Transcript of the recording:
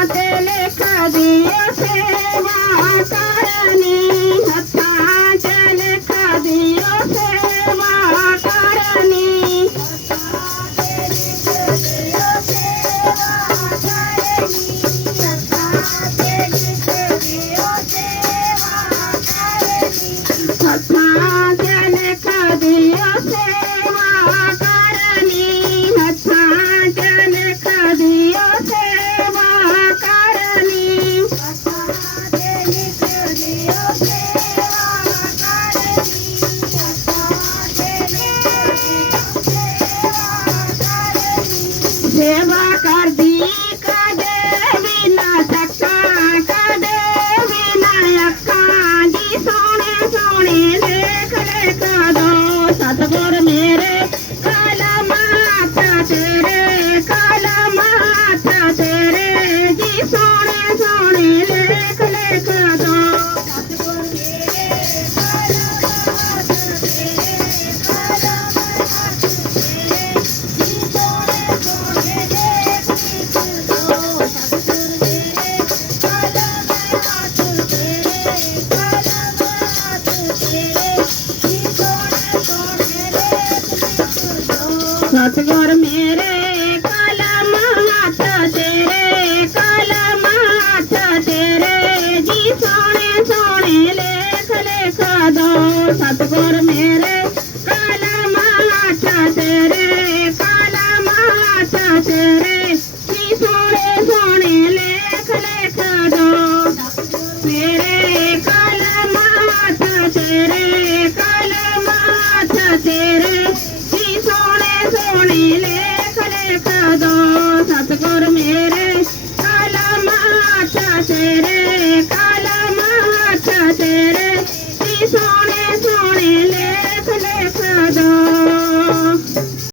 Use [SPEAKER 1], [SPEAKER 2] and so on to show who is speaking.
[SPEAKER 1] হাতে লেখা দিয়েছে মা তারা ਸੋਹਣੇ ਸੋਹਣੇ ਲੇਖ ਲੇਖ ਦੋ ਸਤਿਗੁਰ ਮੇਰੇ ਸੋਹਣੇ ਸੋਹਣੇ ਲੇਖ ਲੇਖਾ ਦੋ ਸਤਗੁਰ ਮੇ
[SPEAKER 2] sonne